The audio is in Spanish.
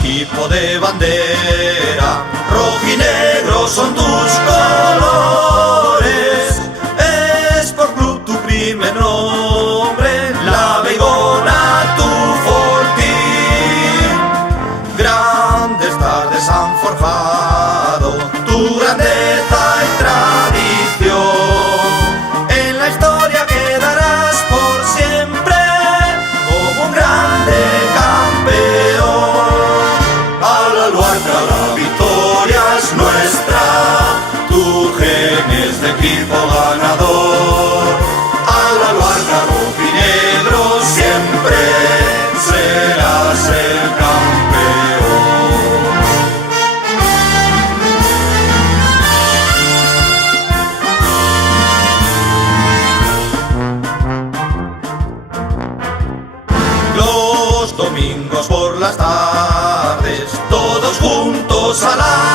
equipo de bandera, rojo y negro son tus colores. Sport Club tu primer nombre, la Beigona tu fortín. Grandes tardes han forjado tu grandeza y tradición. En la historia quedarás por siempre como un grande campeón. A la Luarca la victoria es nuestra, tu gen es de equipo ganador. A la Luarca rojinegro siempre serás el campeón. Los domingos por las tardes, todos juntos a la